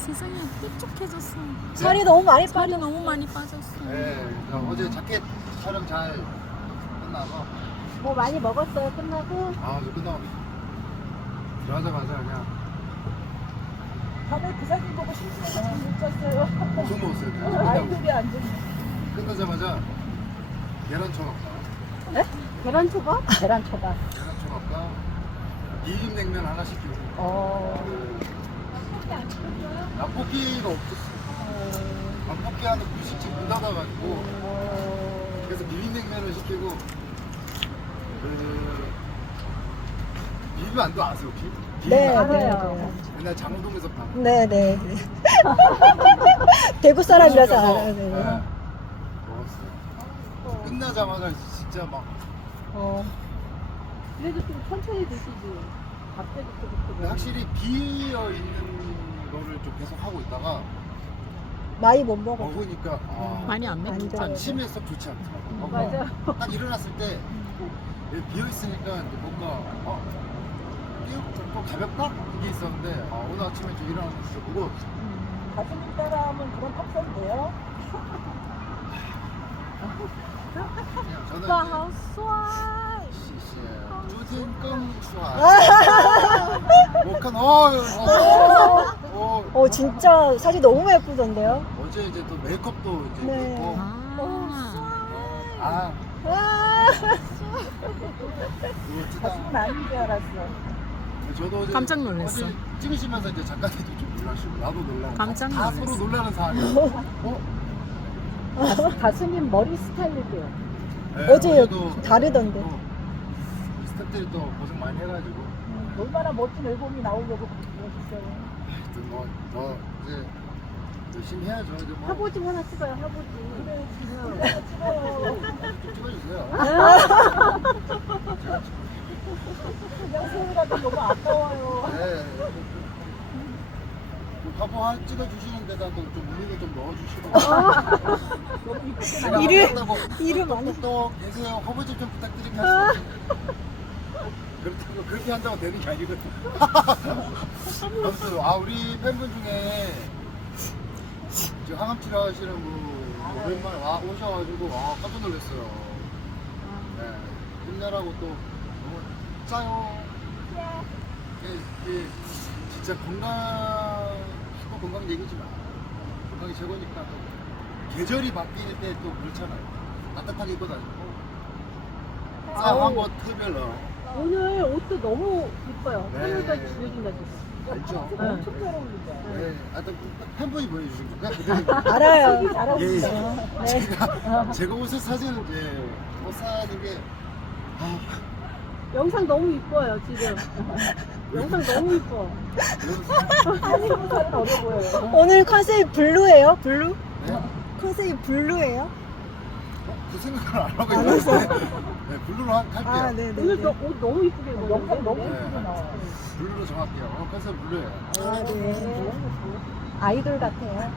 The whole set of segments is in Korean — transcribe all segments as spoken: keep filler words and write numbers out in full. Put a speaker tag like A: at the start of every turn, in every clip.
A: 세상에 삐쭉해졌어.
B: 살이 너무 많이
A: 살이
B: 빠져.
A: 너무 많이 빠졌어.
C: 네, 어제 자켓 촬영 잘 끝나서
B: 뭐 많이 먹었어요, 끝나고?
C: 아, 저 끝나고 들어가자마자 그냥
D: 밤에 그 사진 보고 심심해서 잠 못 잤어요.
C: 엄청 먹었어요. 그냥.
D: 아이들이 안 좋네.
C: 끝나자마자 계란 초밥과
B: 네? 계란 초밥? 계란 초밥.
C: 계란 초밥과 비빔냉면 하나 시키고
B: 어.
C: 그 라볶이가 없었어. 라볶이 하는 분식집 문 닫아가지고
B: 어.
C: 그래서 비빔냉면을 시키고 그 비빔만두 아세요 혹시?
B: 네,
C: 비빔만두.
B: 네,
D: 알아요.
B: 네.
C: 옛날 장호동에서 파는
B: 네, 네. 대구 사람이라서
C: 시켜서,
B: 알아요.
C: 네,
B: 네.
C: 먹었어요. 끝나자마자 진짜 막
B: 어.
D: 그래도 좀 천천히 드시지. 갑자기 또
C: 근데
D: 그렇게.
C: 확실히 비어 있는 거를 좀 계속 하고 있다가
B: 많이 못 먹어.
C: 먹으니까 아,
A: 많이 안
B: 안
A: 맵다.
B: 좋아요.
C: 침에 썩 좋지 않더라고.
D: 맞아.
C: 딱 일어났을 때 비어 있으니까 뭔가 어, 끼우 좀 가볍다 이게 있었는데 아, 오늘 아침에 좀 일어나서 진짜 무거웠어.
D: 가슴이 따라하면 그런 탑선 돼요?
C: 그냥 저는 이제
A: 好帅。
C: 谢谢，昨天更帅。我看哦哦哦
B: 어, 진짜 사진 너무 예쁘던데요?
C: 어제 이제 또 메이크업도 이제
B: 네.
C: 있고
A: 아.
C: 아
B: 와.
C: 멋지다.
D: 가슴은 아닌 줄 알았어.
C: 저도 어제
A: 깜짝 놀랐어.
C: 어제 찍으시면서 이제 작가님도 좀 놀라시고 나도 놀라고
A: 깜짝
C: 다
A: 놀랐어.
C: 서로 놀라는 상황이었어. 어?
D: 가슴이 머리 스타일이죠.
C: 네,
B: 어제
C: 어제도
B: 다르던데.
C: 또 스태프들이 또 고생 많이 해가지고
D: 얼마나 멋진 앨범이 나오려고 그러셨어요.
C: 하여튼 뭐더 이제 열심히 해야죠. 이제 뭐
D: 화보집 하나 찍어요, 화보집. 그래, 지금. 찍어요.
C: 좀 찍어주세요.
D: 그냥 세우라도 너무 아까워요.
C: 네. 뭐 화보 한 찍어주시는 데다가 좀 우리를 좀 넣어주시고
D: 너무 이쁘게
C: 제가
D: 나와.
B: 이름-
C: 한다고
B: 이름 안
C: 또, 또 계세요. 화보집 좀 부탁드립니다. 그렇다고 그렇게 한다고 되는 게 아니거든. 아무튼 아 우리 팬분 중에 지금 항암 치료하시는 분 오랜만에 와 오셔가지고 와 깜짝 놀랐어요. 네, 힘내라고 또 너무 짜요. 예, 예, 진짜 건강 최고 건강 얘기지만 건강이 최고니까 또 계절이 바뀔 때 또 그렇잖아요. 따뜻하게 입고 다니고 싸한 번 특별로
D: 오늘 옷도 너무 이뻐요.
C: 네.
D: 하늘까지 줄여준다 줬어.
C: 알죠?
D: 응. 엄청 잘 어울린다.
C: 네, 하여튼 팬분이 보여주신 건가?
B: 알아요.
D: 잘
C: 예,
D: 어울린다.
C: 예. 제가 제가 옷을 사진을 이제 못 사는 게 아,
D: 영상 너무 이뻐요, 지금. 영상 너무 이뻐. 사진 보사는 어려 보여요.
B: 오늘 컨셉이 블루예요? 블루?
C: 네?
B: 컨셉이 블루예요?
C: 어, 그 생각을 안 하고 있는데 네, 블루로 하- 할게요.
B: 아, 네, 네.
D: 오늘
B: 네.
D: 너, 옷 너무 이쁘게 입어. 영상 너무
C: 네.
D: 이쁘게 나와.
C: 블루로 정할게요. 어, 컨셉 블루예요.
B: 아, 네. 아이돌 같아요.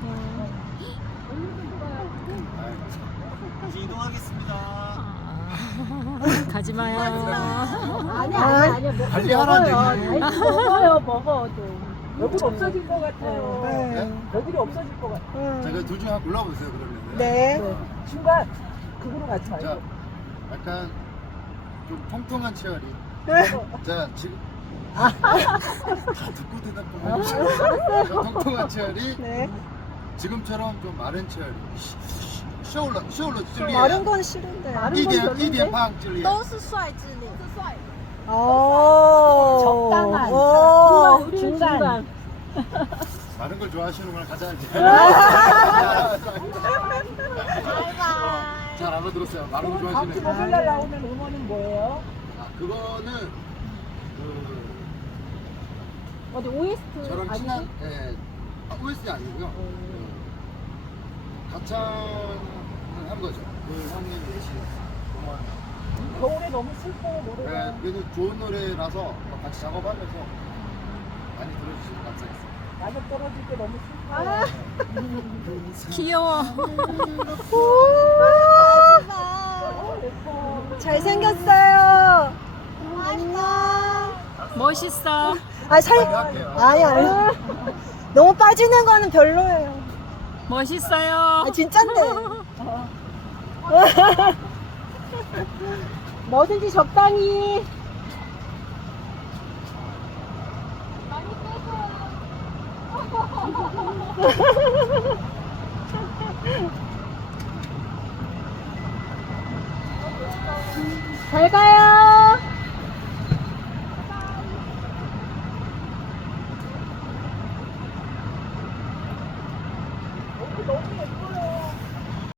C: 아이, 이동하겠습니다.
A: 아. 가지 마요.
D: 아니야, 아니야, 아니야. 뭐,
C: 관리하라는
D: 먹어요.
C: 얘기예요.
D: 아니, 먹어요, 먹어. 좀. 얼굴 없어질 것 같아요.
B: 네.
D: 얼굴이 없어질 것 같아.
B: 음.
C: 제가 둘 중에 하나 골라보세요 그러면.
B: 네.
D: 네. 중간, 그거로 가지
C: 자,
D: 말고.
C: 약간 좀 통통한 치어리. 자, 지금 다 듣고 대답하면 자, 통통한 치어리.
B: 네.
C: 지금처럼 좀 마른 치어리. 쇼울러, 쇼울러 찔리에.
B: 마른 건 싫은데.
D: 마른 건
C: 이디엔,
D: 별론데?
C: 이디엔 팡 찔리에.
A: 都是帅之类。
B: 오.
D: 적당한.
B: 오.
D: 우리는 중간.
C: 마른 걸 좋아하시는구나. 가자 이제. 잘 알아들었어요. 마른 걸
D: 다음 주
C: 좋아하시네.
D: 목요일 날 나오는 음원은 뭐예요?
C: 아, 그거는 그
D: 어디 오에스티
C: 저랑
D: 아니지?
C: 친한 예, 아, 오에스티 아니고요. 그 가창을 한 거죠. 그 형님 대신 정말
D: 겨울에 너무 슬퍼 노래가.
C: 예, 그래도 좋은 노래라서 같이 작업하면서 많이 들어주시면 감사했어요.
D: 낙엽 떨어질 때 너무 슬퍼.
B: 아.
A: 귀여워.
D: 어, 예뻐.
B: 잘생겼어요.
A: 멋있어.
B: 아, 살.
C: 할게요.
B: 아니, 아니. 너무 빠지는 거는 별로예요.
A: 멋있어요.
B: 아, 진짠데.
D: 뭐든지 적당히.